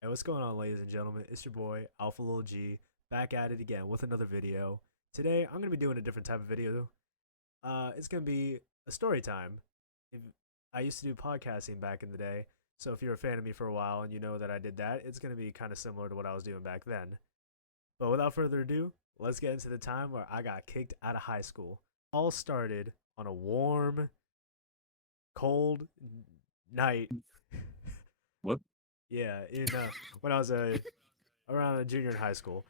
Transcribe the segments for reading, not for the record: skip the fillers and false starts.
Hey, what's going on, ladies and gentlemen? It's your boy, Alpha Lil G, back at it again with another video. Today, I'm going to be doing a different type of video. It's going to be a story time. If, I used to do podcasting back in the day, so if you're a fan of me for a while and you know that I did that, it's going to be kind of similar to what I was doing back then. But without further ado, let's get into the time where I got kicked out of high school. All started on a warm, cold night. What? Yeah, in when I was around a junior in high school.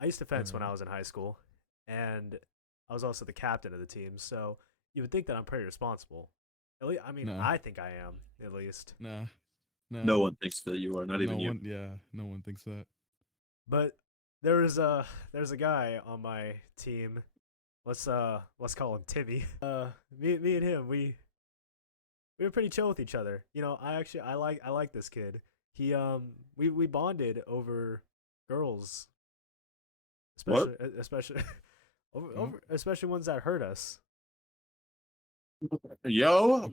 I used to fence when I was in high school, and I was also the captain of the team. So you would think that I'm pretty responsible. At least, I mean, Nah, I think I am at least. nah, nah. No one thinks that you are, not No even you. one, yeah, no one thinks that. But there's a guy on my team. Let's call him Timmy. Me and him, we were pretty chill with each other. You know, I like this kid. He we bonded over girls, What? especially Oh, especially ones that hurt us. Yo,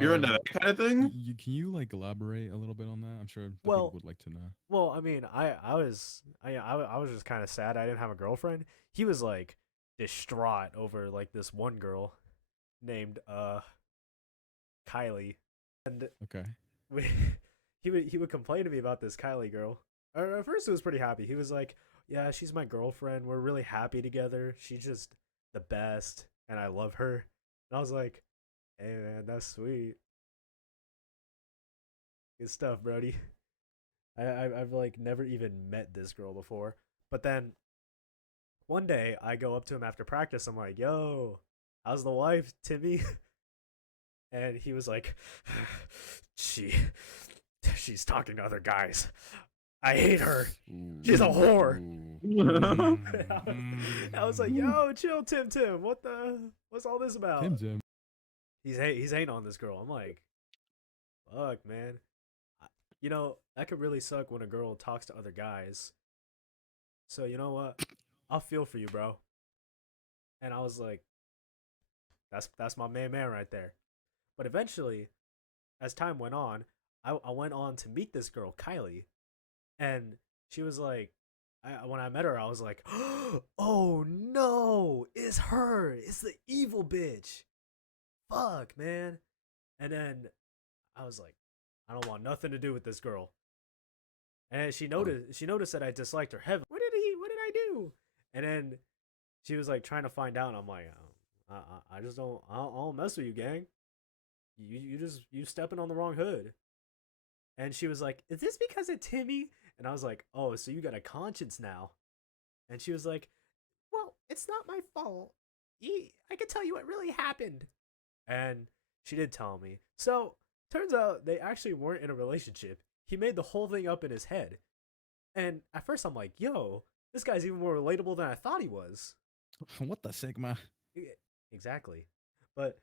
you're into uh, that kind of thing? can you like elaborate a little bit on that? I'm sure the people Well, would like to know. well, I mean, I was just kind of sad I didn't have a girlfriend. He was like distraught over like this one girl named Kylie, and Okay. we, he would complain to me about this Kylie girl. At first, it was pretty happy. He was like, "Yeah, she's my girlfriend. We're really happy together. She's just the best, and I love her." And I was like, "Hey, man, that's sweet. Good stuff, Brody." I've like never even met this girl before. But then one day I go up to him after practice. I'm like, "Yo, how's the wife, Timmy?" And he was like, "She, she's talking to other guys. I hate her. She's a whore." Ooh. I was like, "Yo, chill, Tim. What's all this Tim about?" Jim. He's hating on this girl. I'm like, "Fuck, man. You know that could really suck when a girl talks to other guys." So you know what? I'll feel for you, bro. And I was like, that's my man right there. But eventually, as time went on, I went on to meet this girl, Kylie, and she was like, when I met her, I was like, oh no, it's her. It's the evil bitch. Fuck, man. And then I was like, I don't want nothing to do with this girl. And Oh, she noticed that I disliked her heavily. What did I do? And then she was like trying to find out. And I'm like, I just don't mess with you, gang. You stepping on the wrong hood. And she was like, is this because of Timmy? And I was like, oh, so you got a conscience now. And she was like, well, it's not my fault. I can tell you what really happened. And she did tell me. So turns out they actually weren't in a relationship. He made the whole thing up in his head. And at first I'm like, yo, this guy's even more relatable than I thought he was. what the Sigma? Exactly. But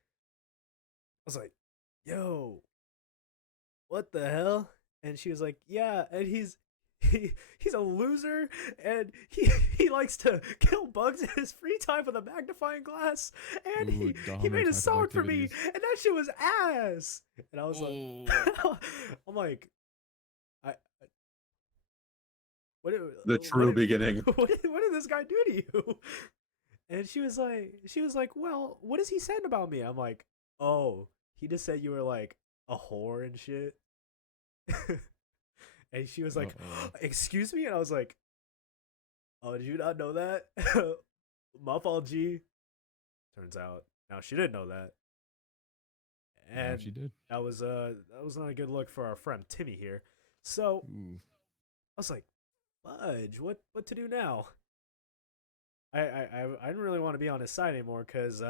I was like, yo, what the hell? And she was like, yeah, and he's a loser, and he likes to kill bugs in his free time with a magnifying glass, and Ooh, he Dahmer made a type of song for me, activities. and that shit was ass. And I was like, Oh. I'm like, I what The what true did beginning. what did this guy do to you? And she was like, well, what has he said about me? I'm like, oh, he just said you were like a whore and shit. And she was like, Uh-oh. excuse me? And I was like, oh, did you not know that? My fault, G. Turns out, now she didn't know that. Now And she did. that was not a good look for our friend Timmy here. So Ooh. I was like, fudge, what to do now? I didn't really want to be on his side anymore because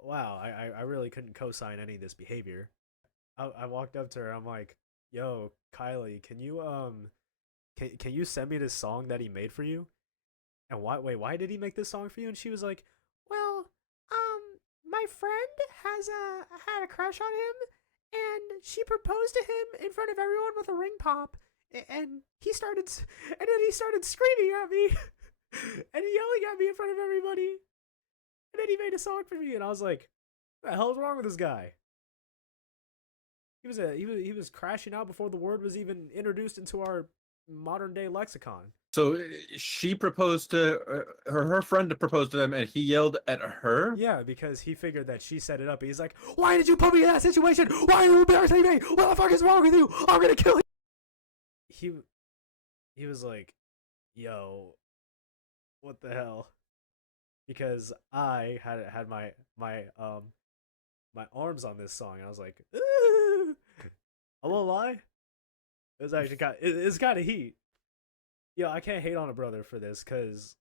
wow, I really couldn't co-sign any of this behavior. I walked up to her. I'm like, yo, Kylie, can you send me this song that he made for you? And why did he make this song for you? And she was like, well, my friend has had a crush on him, and she proposed to him in front of everyone with a ring pop, and and then he started screaming at me, and yelling at me in front of everybody, and then he made a song for me, and I was like, what the hell's wrong with this guy? he was crashing out before the word was even introduced into our modern day lexicon. So she proposed to her friend proposed to him, and he yelled at her. Yeah, because he figured that she set it up. He's like, "Why did you put me in that situation? Why are you embarrassing me? What the fuck is wrong with you? I'm gonna kill you." He was like, "Yo, what the hell?" Because I had my arms on this song, and I was like, "Ooh." I won't lie, it was actually it's kind of heat. Yeah, I can't hate on a brother for this because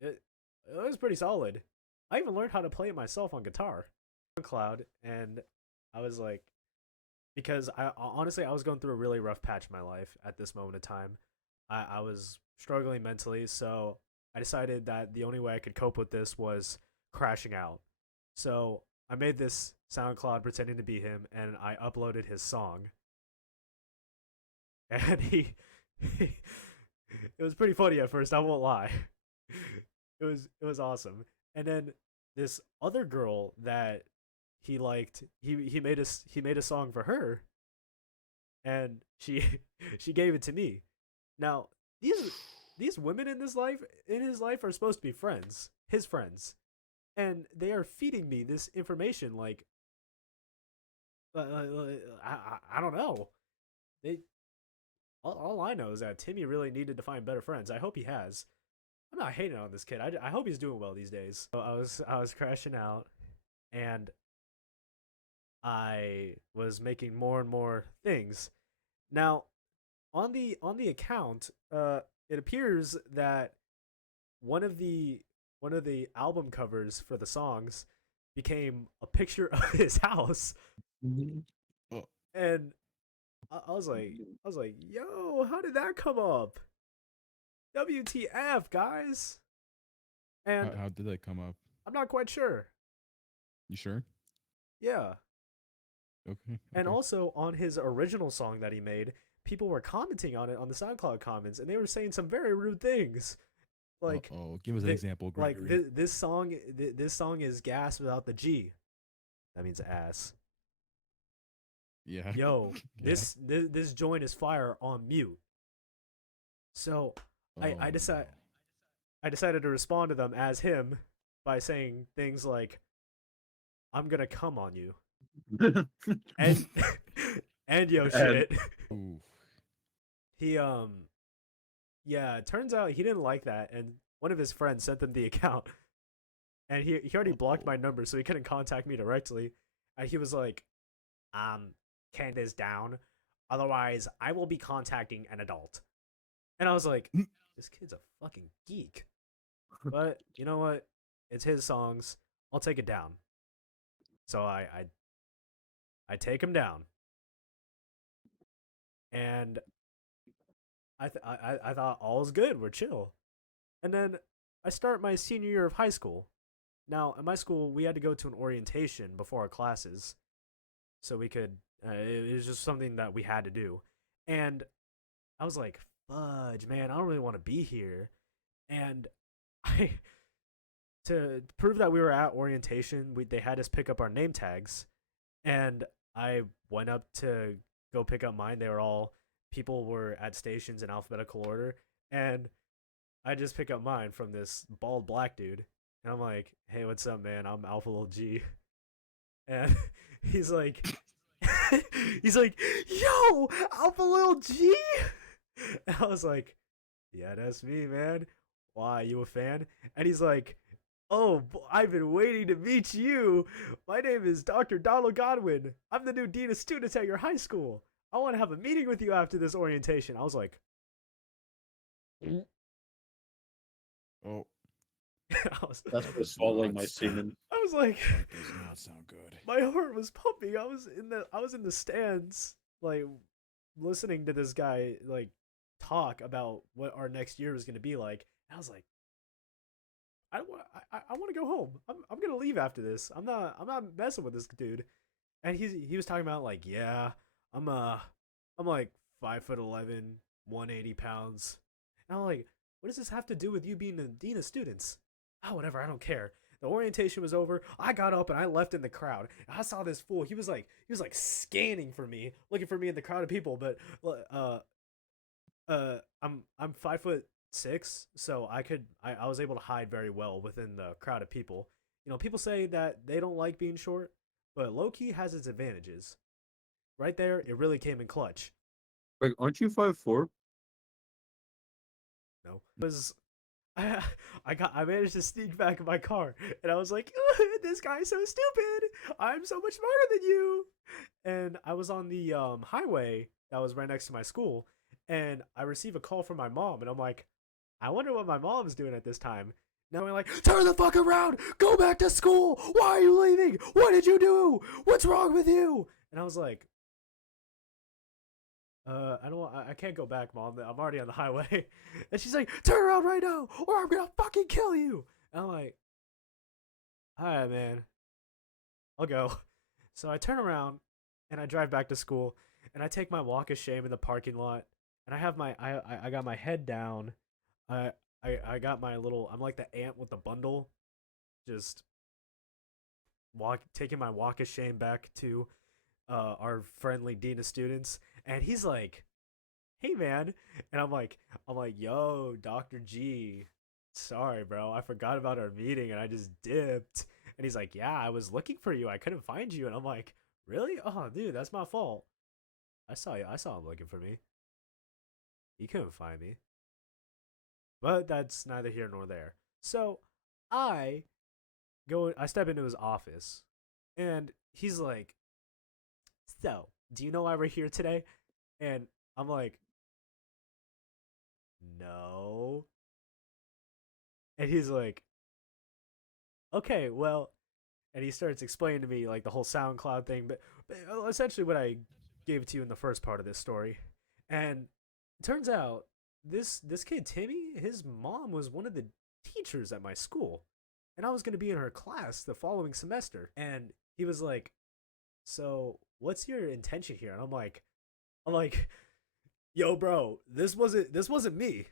it was pretty solid. I even learned how to play it myself on guitar, on Cloud, and I was like, because I honestly I was going through a really rough patch in my life at this moment of time. I was struggling mentally, so I decided that the only way I could cope with this was crashing out. So I made this SoundCloud pretending to be him, and I uploaded his song, and he it was pretty funny at first. I won't lie. It was awesome. And then this other girl that he liked, he made a song for her, and she she gave it to me. Now these women in his life are supposed to be friends, his friends, and they are feeding me this information like I don't know. They all I know is that Timmy really needed to find better friends. I hope he has. I'm not hating on this kid. I hope he's doing well these days. So I was crashing out, and I was making more and more things. Now, on the account, it appears that one of the one of the album covers for the songs became a picture of his house, Oh, and I was like, yo, how did that come up? WTF, guys? And how did that come up? I'm not quite sure. You sure? Yeah. Okay. And Okay. also on his original song that he made, people were commenting on it on the SoundCloud comments, and they were saying some very rude things. Like, Oh, give us an thi- example, like Gregory. this song is gas without the G. That means ass. Yeah. Yo, Yeah. this joint is fire on mute. So I Oh I decide no. I decided to respond to them as him by saying things like, "I'm gonna come on you," and and yo And shit. Ooh. He yeah, it turns out he didn't like that, and one of his friends sent him the account, and he already blocked Oh. my number, so he couldn't contact me directly. And he was like, "Can this down, otherwise I will be contacting an adult." And I was like, "This kid's a fucking geek." But you know what? It's his songs. I'll take it down. So I take him down, and I thought all's good. We're chill. And then I start my senior year of high school. Now, in my school, we had to go to an orientation before our classes, so we could. It was just something that we had to do, and I was like, "Fudge, man, I don't really want to be here." And I, to prove that we were at orientation, they had us pick up our name tags, and I went up to go pick up mine. They were all people were at stations in alphabetical order, and I just pick up mine from this bald black dude, and I'm like, "Hey, what's up, man? I'm Alpha Little G," and he's like, he's like, "Yo, Alpha Little G," and I was like, "Yeah, that's me, man. Why, you a fan?" And he's like, "Oh, I've been waiting to meet you. My name is Dr. Donald Godwin. I'm the new dean of students at your high school. I want to have a meeting with you after this orientation." I was like, Oh. I was, that's That for does swallowing not my semen. I was like, That does not sound good. my heart was pumping. I was in the stands, like listening to this guy like talk about what our next year was gonna be like. And I was like, I want to go home. I'm gonna leave after this. I'm not messing with this dude. And he was talking about like, yeah, I'm I'm like 5'11", 180 pounds. And I'm like, what does this have to do with you being the dean of students? Oh, whatever, I don't care. The orientation was over. I got up and I left in the crowd. And I saw this fool. He was like scanning for me, looking for me in the crowd of people. But I'm 5'6", so I was able to hide very well within the crowd of people. You know, people say that they don't like being short, but low key has its advantages. Right there, it really came in clutch. Like, aren't you 5'4"? No, because I managed to sneak back in my car, and I was like, "This guy's so stupid. I'm so much smarter than you." And I was on the highway that was right next to my school, and I received a call from my mom, and I'm like, I wonder what my mom's doing at this time. Now I'm like, turn the fuck around, go back to school. Why are you leaving? What did you do? What's wrong with you? And I was like, I can't go back, Mom. I'm already on the highway. And she's like, turn around right now, or I'm gonna fucking kill you. And I'm like, all right, man, I'll go. So I turn around and I drive back to school, and I take my walk of shame in the parking lot, and I have I got my head down. I I got my little. I'm like the ant with the bundle, just taking my walk of shame back to our friendly dean of students, and he's like, "Hey, man," and I'm like, "Yo, Dr. G, sorry, bro, I forgot about our meeting and I just dipped." And he's like, "Yeah, I was looking for you, I couldn't find you," and I'm like, "Really? Oh, dude, that's my fault. I saw you. I saw him looking for me. He couldn't find me." But that's neither here nor there. So I I step into his office, and he's like, "So, do you know why we're here today?" And I'm like, "No." And he's like, "Okay, well," and he starts explaining to me like the whole SoundCloud thing, but essentially what I gave to you in the first part of this story. And it turns out this kid Timmy, his mom was one of the teachers at my school, and I was going to be in her class the following semester. And he was like, "So, what's your intention here?" And I'm like, "Yo, bro, this wasn't me.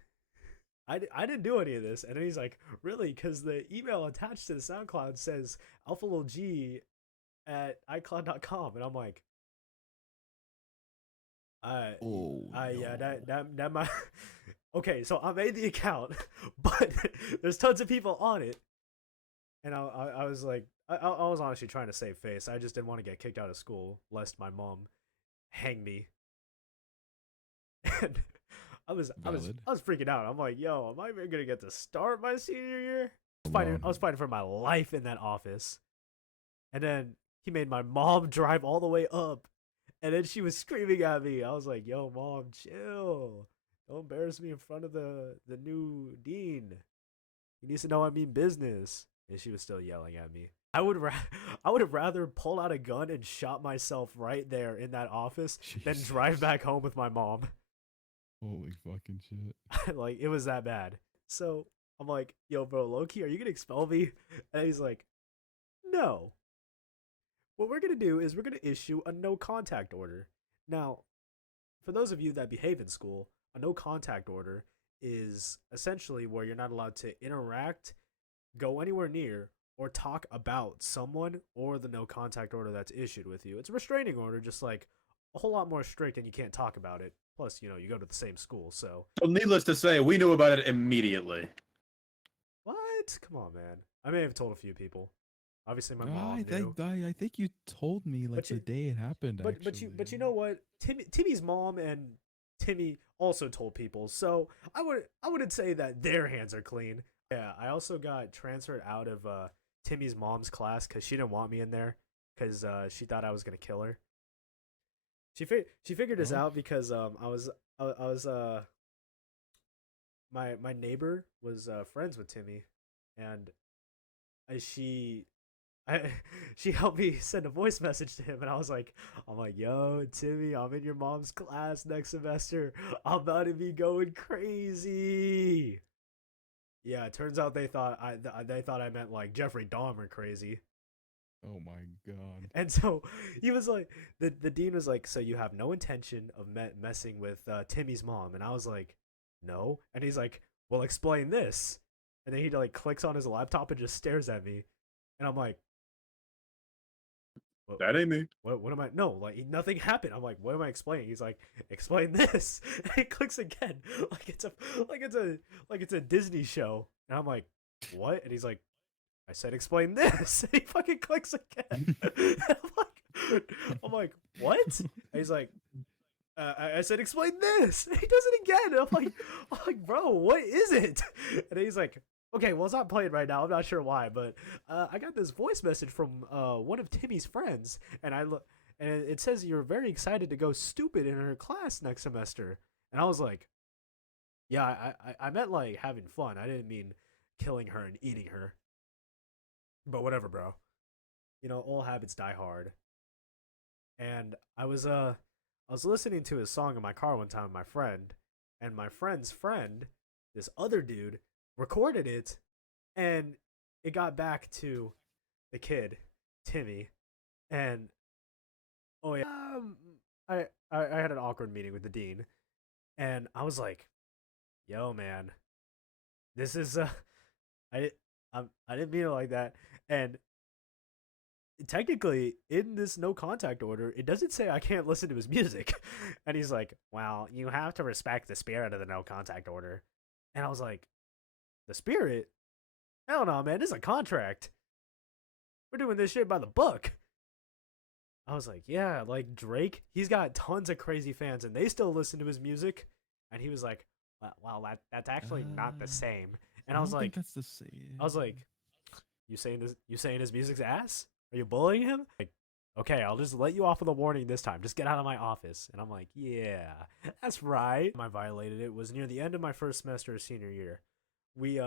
I didn't do any of this." And then he's like, "Really? Because the email attached to the SoundCloud says alphalog at icloud.com." And I'm like, I, Oh yeah, no. that might. Okay, so I made the account, but there's tons of people on it, and I was like, I was honestly trying to save face. I just didn't want to get kicked out of school, lest my mom hang me. And Valid. I was freaking out. I'm like, "Yo, am I even gonna get to start my senior year?" Alone. I was fighting for my life in that office. And then he made my mom drive all the way up, and then she was screaming at me. I was like, "Yo, mom, chill. Don't embarrass me in front of the new dean. He needs to know I mean business." And she was still yelling at me. I would have rather pulled out a gun and shot myself right there in that office than drive Jesus. back home with my mom. Holy fucking shit. Like, it was that bad. So I'm like, "Yo, bro, Loki, are you gonna expel me?" And he's like, "No. What we're gonna do is we're gonna issue a no contact order." Now, for those of you that behave in school, a no contact order is essentially where you're not allowed to interact, go anywhere near, or talk about someone or the no contact order that's issued with you. It's a restraining order, just like a whole lot more strict, and you can't talk about it. Plus, you go to the same school, so Well, needless to say, we knew about it immediately. what? Come on, man. I may have told a few people. Obviously, my I mom knew. think I think you told me like But the you, day it happened but you actually. know what? Timmy's mom and Timmy also told people, so I wouldn't say that their hands are clean. Yeah, I also got transferred out of Timmy's mom's class because she didn't want me in there because she thought I was gonna kill her. She figured this Oh, out because I was my neighbor was friends with Timmy, and she I, she helped me send a voice message to him, and I'm like, "Yo, Timmy, I'm in your mom's class next semester. I'm about to be going crazy." Yeah, it turns out they thought I meant like Jeffrey Dahmer crazy. oh my god. And so he was like, the dean was like, "So you have no intention of messing with Timmy's mom?" And I was like, "No." And he's like, "Well, explain this." And then he like clicks on his laptop and just stares at me. And I'm like, what, That ain't me. what am I? No, like nothing happened. I'm like, what am I explaining? He's like, explain this. And he clicks again, like it's a Disney show. And I'm like, what? And he's like, I said, explain this. And he fucking clicks again. And I'm like, what? And he's like, I said, explain this. And he does it again. And I'm like, bro, what is it? And he's like, okay, well, it's not playing right now. I'm not sure why, but I got this voice message from one of Timmy's friends, and and it says you're very excited to go stupid in her class next semester. And I was like, yeah, I meant like having fun. I didn't mean killing her and eating her. But whatever, bro. You know, old habits die hard. And I was listening to his song in my car one time with my friend, and my friend's friend, this other dude, recorded it, and it got back to the kid, Timmy, and oh yeah, I had an awkward meeting with the dean, and I was like, "Yo, man, this is I didn't mean it like that," and technically in this no contact order it doesn't say I can't listen to his music. And he's like, well, you have to respect the spirit of the no contact order. And I was like, the spirit? Hell no, man, this is a contract. We're doing this shit by the book. I was like, yeah, like Drake, he's got tons of crazy fans and they still listen to his music. And he was like, well, that's actually not the same. And I was don't think like, that's the same. I was like, you saying his music's ass? Are you bullying him? Like, okay, I'll just let you off with a warning this time. Just get out of my office. And I'm like, yeah, that's right. I violated it. It was near the end of my first semester of senior year. We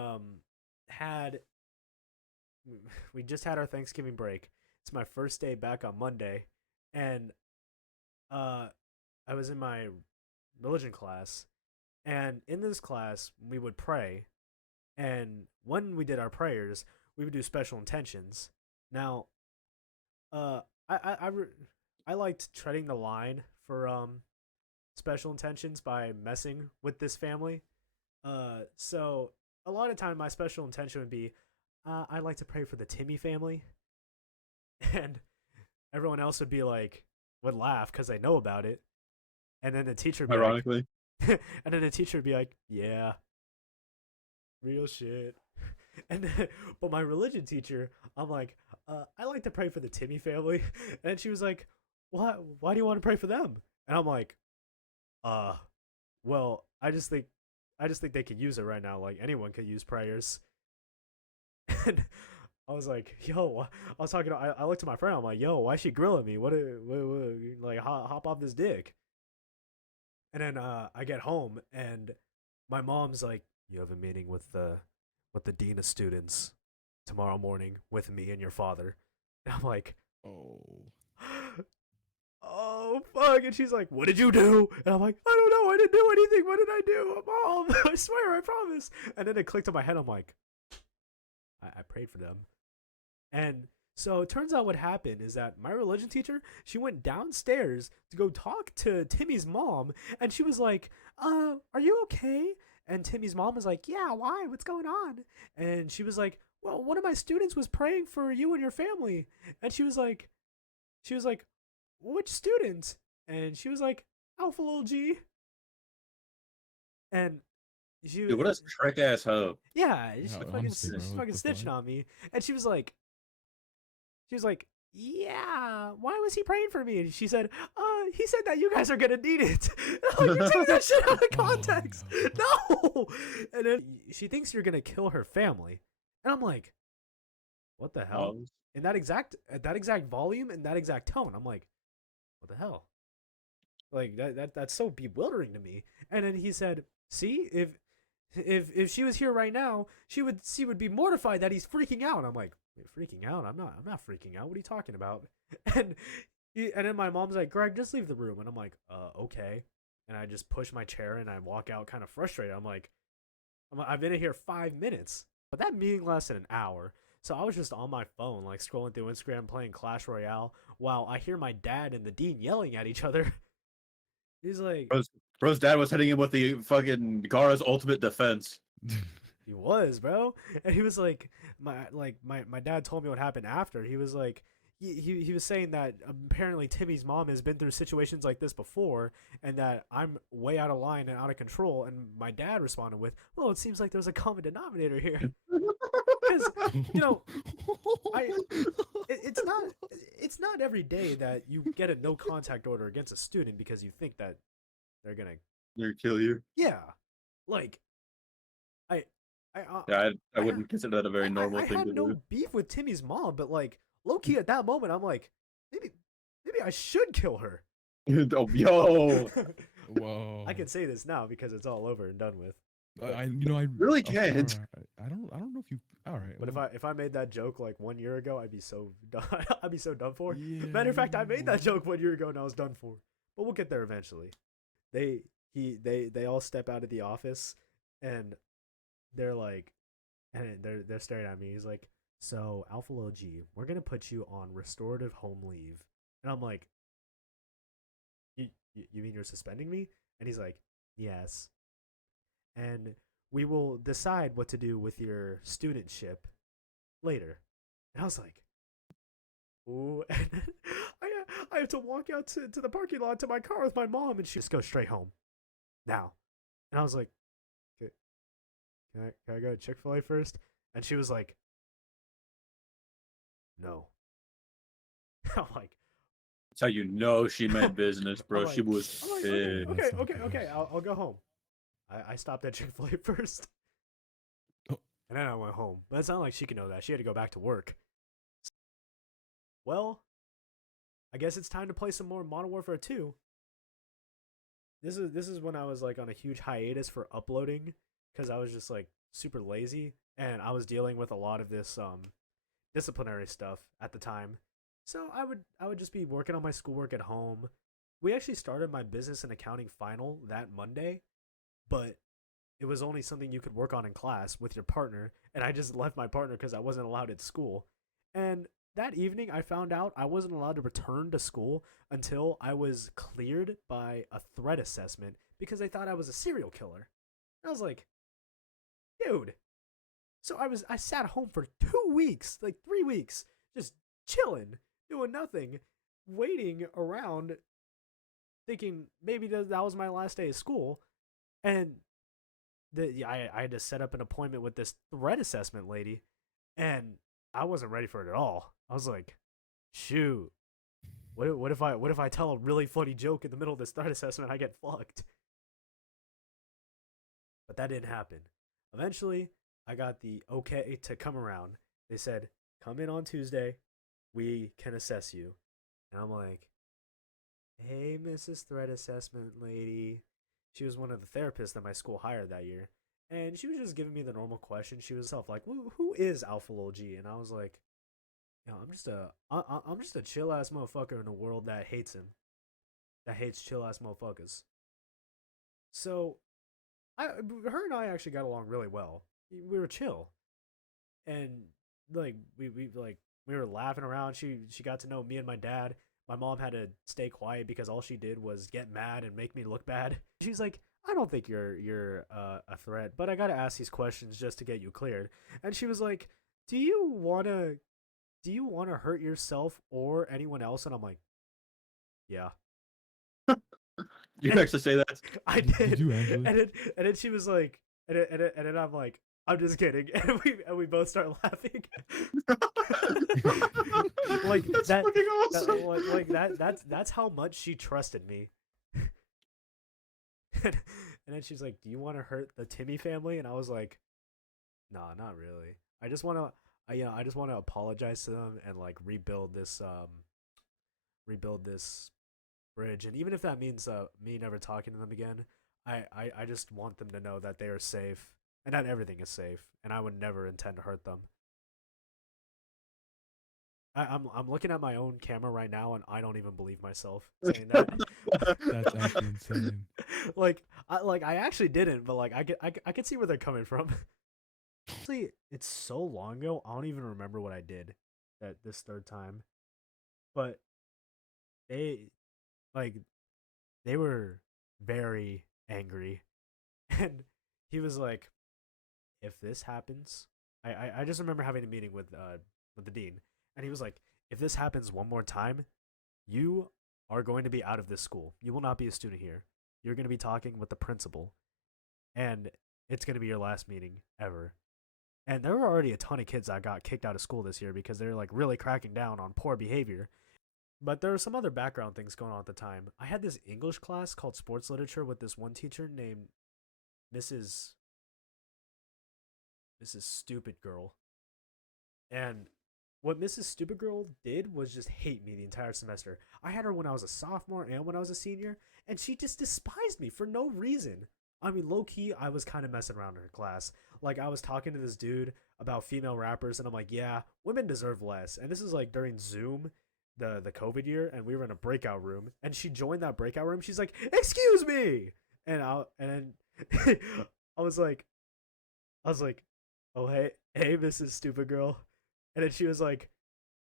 we just had our Thanksgiving break. It's my first day back on Monday, and I was in my religion class, and in this class we would pray, and when we did our prayers, we would do special intentions. Now, uh, I liked treading the line for special intentions by messing with this family. So a lot of time my special intention would be, I like to pray for the Timmy family, and everyone else would be like, would laugh because they know about it, and then the teacher would be Ironically, like, and then the teacher would be like, yeah, real shit. And then, but my religion teacher, I'm like, I like to pray for the Timmy family, and she was like, what? Why do you want to pray for them? And I'm like, well, I just think they could use it right now. Like anyone could use prayers. And I was like, yo, I was talking. I looked at my friend. I'm like, yo, why is she grilling me? Like, hop off this dick. And then I get home and my mom's like, you have a meeting with the dean of students tomorrow morning with me and your father. And I'm like, Oh. oh fuck. And she's like, what did you do? And I'm like, I don't know, I didn't do anything. What did I do, Mom? I swear, I promise. And then it clicked in my head. I'm like, I prayed for them. And so it turns out what happened is that my religion teacher, she went downstairs to go talk to Timmy's mom, and she was like, are you okay? And Timmy's mom was like, yeah, why? What's going on? And she was like, well, one of my students was praying for you and your family. And she was like, which student? And she was like, Alpha Little G. And she dude, what a trick ass hoe. yeah, Yeah, she honestly, bro, she's what fucking the snitching fuck? on me. And she was like, yeah, why was he praying for me? And she said, he said that you guys are gonna need it. I'm like, you're taking that shit out of Oh, context. No. And then she thinks you're gonna kill her family. And I'm like, what the hell? In that exact volume and that exact tone, I'm like, what the hell? Like that's so bewildering to me. And then he said, see, if she was here right now, she would be mortified that he's freaking out. I'm like, freaking out? I'm not freaking out. What are you talking about? And and then my mom's like, Greg, just leave the room. And I'm like, okay. And I just push my chair and I walk out kind of frustrated. I've been in here 5 minutes, but that meeting lasted an hour. So I was just on my phone, like scrolling through Instagram, playing Clash Royale, while I hear my dad and the dean yelling at each other. He's like, Bro's dad was hitting him with the fucking Gara's ultimate defense. He was, bro. And he was my dad told me what happened after. He was like he was saying that apparently Timmy's mom has been through situations like this before and that I'm way out of line and out of control, and my dad responded with, "Well, it seems like there's a common denominator here." Cuz you know, I it's not every day that you get a no contact order against a student because you think that they're going to They kill you. yeah. Like I Yeah, I I wouldn't consider that a very normal I thing had to no do. beef with Timmy's mom, but like low key at that moment, I'm like, maybe I should kill her. Oh, yo, Whoa. I can say this now because it's all over and done with. I you know I really okay, can't. alright. I don't know if you. All right. But Well, if I made that joke like 1 year ago, I'd be so done. I'd be so done for. yeah. Matter of fact, I made that well, joke 1 year ago and I was done for. But we'll get there eventually. They all step out of the office and they're like, and they're staring at me. He's like, "So Alpha Low G, we're gonna put you on restorative home leave," and I'm like, you mean you're suspending me?" And he's like, "Yes, and we will decide what to do with your studentship later." And I was like, "Ooh," and then I have to walk out to the parking lot to my car with my mom, and she just goes straight home now. And I was like, can I go to Chick-fil-A first?" And she was like, "No." I'm like, That's how you know she meant business, bro. I'm She like, was I'm like, pissed. okay, That's not okay, okay. good. I'll go home. I stopped at Chick-fil-A first, Oh, and then I went home. But it's not like she could know that. She had to go back to work. Well, I guess it's time to play some more Modern Warfare 2. This is when I was like on a huge hiatus for uploading because I was just like super lazy and I was dealing with a lot of this disciplinary stuff at the time. So I would just be working on my schoolwork at home. We actually started my business and accounting final that Monday, but it was only something you could work on in class with your partner, and I just left my partner because I wasn't allowed at school. And that evening, I found out I wasn't allowed to return to school until I was cleared by a threat assessment because they thought I was a serial killer. And I was like, dude. So I sat home for 2 weeks, like 3 weeks, just chilling, doing nothing, waiting around, thinking maybe that was my last day of school, and I had to set up an appointment with this threat assessment lady, and I wasn't ready for it at all. I was like, shoot, what if I tell a really funny joke in the middle of this threat assessment? I get fucked. But that didn't happen. Eventually, I got the okay to come around. They said, come in on Tuesday. We can assess you. And I'm like, hey, Mrs. Threat Assessment Lady. She was one of the therapists that my school hired that year. And she was just giving me the normal questions. She was self like, who is Alpha Lol G? And I was like, I'm just a chill ass motherfucker in a world that hates him, that hates chill ass motherfuckers. So her and I actually got along really well. We were chill, and like we were laughing around. She got to know me and my dad. My mom had to stay quiet because all she did was get mad and make me look bad. She's like, I don't think you're a threat, but I gotta ask these questions just to get you cleared. And she was like, do you wanna hurt yourself or anyone else? And I'm like, yeah. You actually say that? I did did. you actually? And then she was like, and then I'm like, I'm just kidding, and we both start laughing. Like That's that, fucking awesome. that's how much she trusted me. And then she's like, "Do you want to hurt the Timmy family?" And I was like, "Nah, not really. I just want to, I just want to apologize to them and like rebuild this bridge. And even if that means me never talking to them again, I just want them to know that they are safe and that everything is safe, and I would never intend to hurt them." I'm looking at my own camera right now, and I don't even believe myself saying that. That's actually insane. I actually didn't, but like I could see where they're coming from. Honestly, it's so long ago. I don't even remember what I did that this third time, but they like they were very angry, and he was like, if this happens, I just remember having a meeting with the dean, and he was like, if this happens one more time, you are going to be out of this school. You will not be a student here. You're going to be talking with the principal, and it's going to be your last meeting ever. And there were already a ton of kids that got kicked out of school this year because they're like really cracking down on poor behavior. But there were some other background things going on at the time. I had this English class called sports literature with this one teacher named Mrs. Mrs. Stupid Girl. And what Mrs. Stupid Girl did was just hate me the entire semester. I had her when I was a sophomore and when I was a senior, and she just despised me for no reason. I mean, low key, I was kind of messing around in her class. Like, I was talking to this dude about female rappers, and I'm like, yeah, women deserve less. And this is like during Zoom, the COVID year, and we were in a breakout room, and she joined that breakout room. She's like, "Excuse me," and then I was like, "Oh hey, Mrs. Stupid Girl," and then she was like,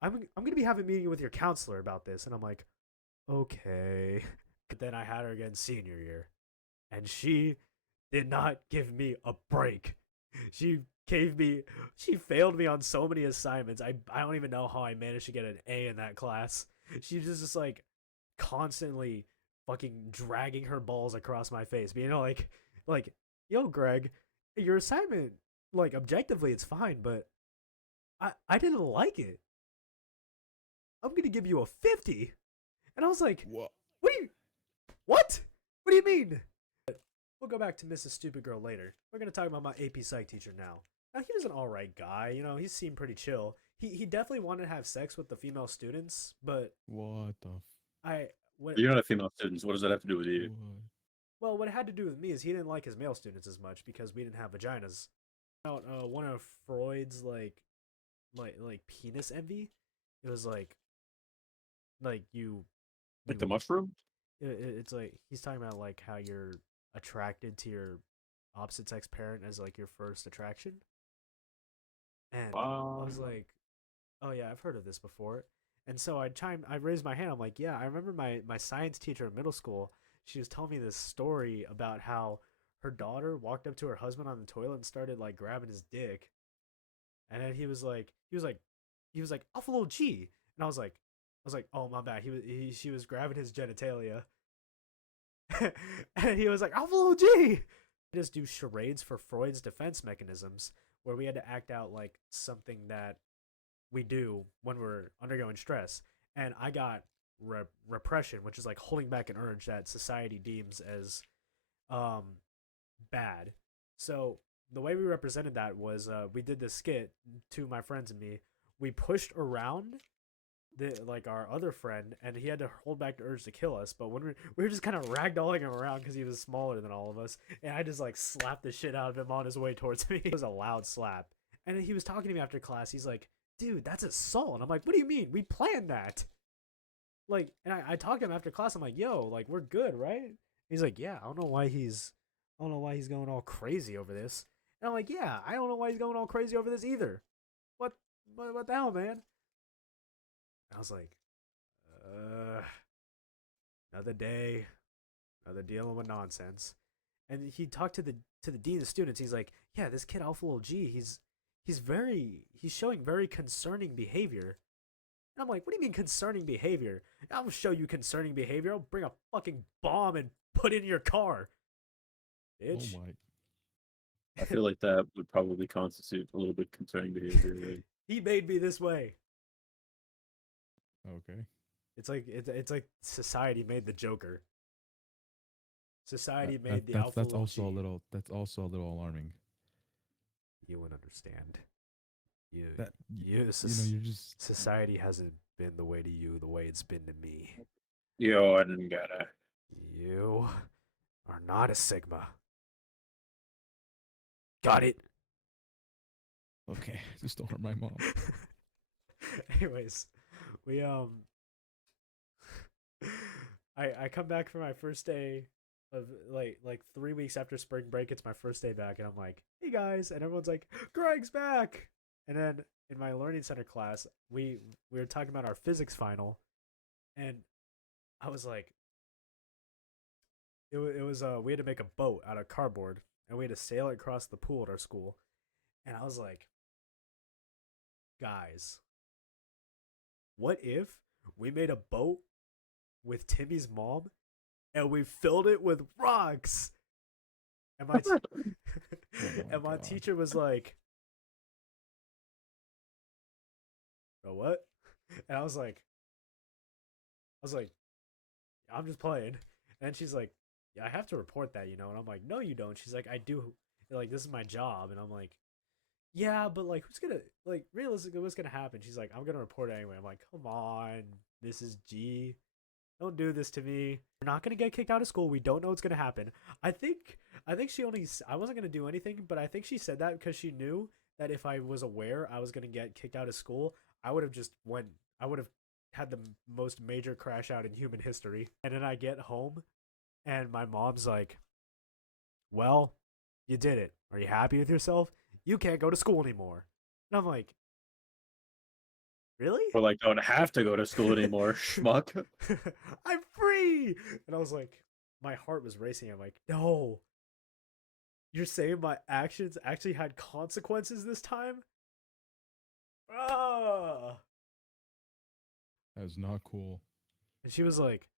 I'm gonna be having a meeting with your counselor about this," and I'm like, "Okay." But then I had her again senior year, and she did not give me a break. She she failed me on so many assignments. I don't even know how I managed to get an A in that class. She just like constantly fucking dragging her balls across my face, being like, yo, Greg, your assignment, like objectively it's fine, but I didn't like it. I'm gonna give you a 50. And I was like, What? what do you what? What do you mean? We'll go back to Mrs. Stupid Girl later. We're gonna talk about my AP Psych teacher now. Now he was an alright guy, you know, he seemed pretty chill. He definitely wanted to have sex with the female students, but What the? I what You're not a female student. So what does that have to do with you? What? well what it had to do with me is he didn't like his male students as much because we didn't have vaginas. About one of Freud's like penis envy. It was like Like the you mushroom? it's like he's talking about like how you're attracted to your opposite sex parent as like your first attraction. And I was like, "Oh yeah, I've heard of this before." And so I raised my hand. I'm like, "Yeah, I remember my science teacher in middle school. She was telling me this story about how her daughter walked up to her husband on the toilet and started like grabbing his dick. And then he was like, "Alpha little G." And I was like, "Oh, my bad." She was grabbing his genitalia. And he was like, "Alpha little G." Just do charades for Freud's defense mechanisms, where we had to act out like something that we do when we're undergoing stress. And I got repression, which is like holding back an urge that society deems as um bad. So the way we represented that was we did this skit, to my friends and me. We pushed around the like our other friend, and he had to hold back the urge to kill us. But when we were just kind of ragdolling him around because he was smaller than all of us, and I just like slapped the shit out of him on his way towards me. It was a loud slap, and then he was talking to me after class. He's like, "Dude, that's assault." And I'm like, "What do you mean? We planned that." Like, and I talked to him after class. I'm like, "Yo, like we're good, right?" He's like, "Yeah, I don't know why he's going all crazy over this." And I'm like, "Yeah, I don't know why he's going all crazy over this either. What what the hell, man?" I was like, uh, another day, another dealing with nonsense. And he talked to the dean of students. He's like, "Yeah, this kid Alpha Little G, he's showing very concerning behavior." And I'm like, "What do you mean concerning behavior? I'll show you concerning behavior. I'll bring a fucking bomb and put it in your car, Oh bitch." my. I feel like that would probably constitute a little bit concerning behavior. Like, He made me this way. Okay. It's like society made the Joker. Society made the That's Alpha Little also a G. little alarming. You wouldn't understand. You That you you know you're just society hasn't been the way to you the way it's been to me. yo, I didn't get it. You are not a Sigma. Got it. okay. Just don't hurt my mom. Anyways, we I come back for my first day of like 3 weeks after spring break. It's my first day back, and I'm like, "Hey guys," and everyone's like, "Greg's back." And then in my learning center class, we were talking about our physics final, and I was like, it was we had to make a boat out of cardboard, and we had to sail it across the pool at our school. And I was like, guys, what if we made a boat with Timmy's mom and we filled it with rocks? And my and my God. teacher was like, bro, what? And I was like, I'm just playing. And she's like, yeah, I have to report that, you know. And I'm like, no, you don't. She's like, I do. Like, this is my job. And I'm like, yeah, but like, who's gonna, like, realistically, what's gonna happen? She's like, I'm gonna report it anyway. I'm like, come on, Mrs. G, don't do this to me. We're not gonna get kicked out of school. We don't know what's gonna happen. I think she only, I wasn't gonna do anything, but I think she said that because she knew that if I was aware I was gonna get kicked out of school, I would have just went. I would have had the most major crash out in human history. And then I get home, and my mom's like, "Well, you did it. Are you happy with yourself? You can't go to school anymore." And I'm like, really? Or like, don't have to go to school anymore, schmuck. I'm free. And I was like, my heart was racing. I'm like, no. You're saying my actions actually had consequences this time? Ah. That is not cool. And she was like,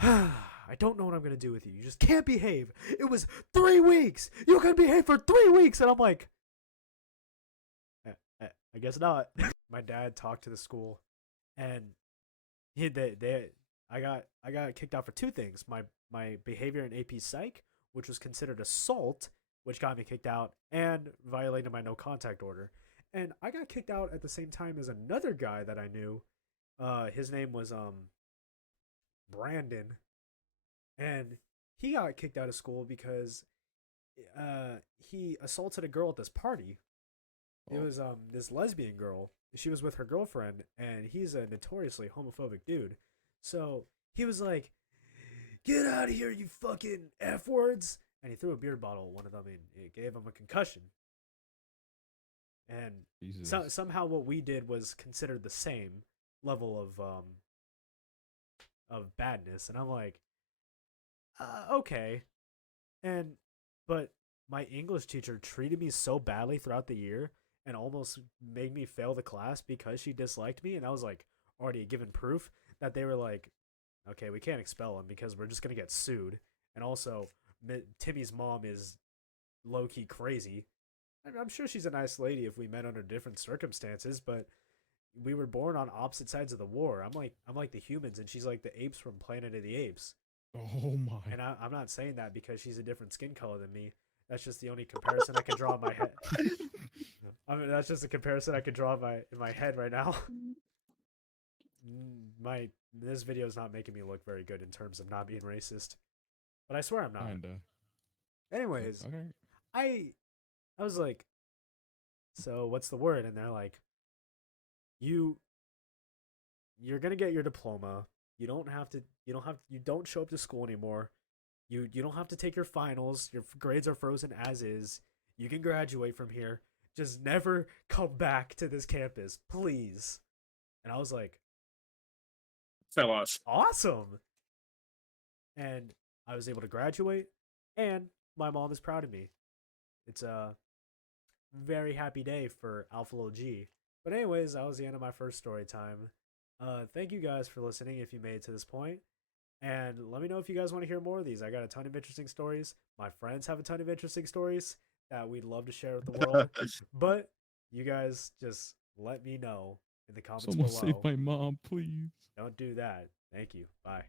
I don't know what I'm going to do with you. You just can't behave. It was 3 weeks. You can behave for 3 weeks. And I'm like, I guess not. My dad talked to the school, and I got kicked out for 2 things. My behavior in AP Psych, which was considered assault, which got me kicked out, and violated my no contact order. And I got kicked out at the same time as another guy that I knew. His name was Brandon, and he got kicked out of school because he assaulted a girl at this party. It was this lesbian girl. She was with her girlfriend, and he's a notoriously homophobic dude. So he was like, "Get out of here, you fucking F words!" And he threw a beer bottle at one of them, and it gave him a concussion. And Jesus. somehow what we did was considered the same level of badness. And I'm like, okay. And but my English teacher treated me so badly throughout the year and almost made me fail the class because she disliked me, and I was like already given proof that they were like, okay, we can't expel him because we're just gonna get sued. And also, Timmy's mom is low key crazy. I'm sure she's a nice lady if we met under different circumstances, but we were born on opposite sides of the war. I'm like the humans, and she's like the apes from Planet of the Apes. Oh my. And I'm not saying that because she's a different skin color than me. That's just the only comparison I can draw in my head. I mean, that's just a comparison I can draw in my head right now. This video is not making me look very good in terms of not being racist, but I swear I'm not. Kinda. Anyways, Okay. I was like, so what's the word? And they're like, you're gonna get your diploma. You don't show up to school anymore. You don't have to take your finals. Your grades are frozen as is. You can graduate from here. Just never come back to this campus, please. And I was like, Tell us. awesome. And I was able to graduate, and my mom is proud of me. It's a very happy day for Alpha Little G. But anyways, that was the end of my first story time. Thank you guys for listening if you made it to this point. And let me know if you guys want to hear more of these. I got a ton of interesting stories. My friends have a ton of interesting stories that we'd love to share with the world. But you guys just let me know in the comments Someone below. save my mom, please. Don't do that. Thank you. Bye.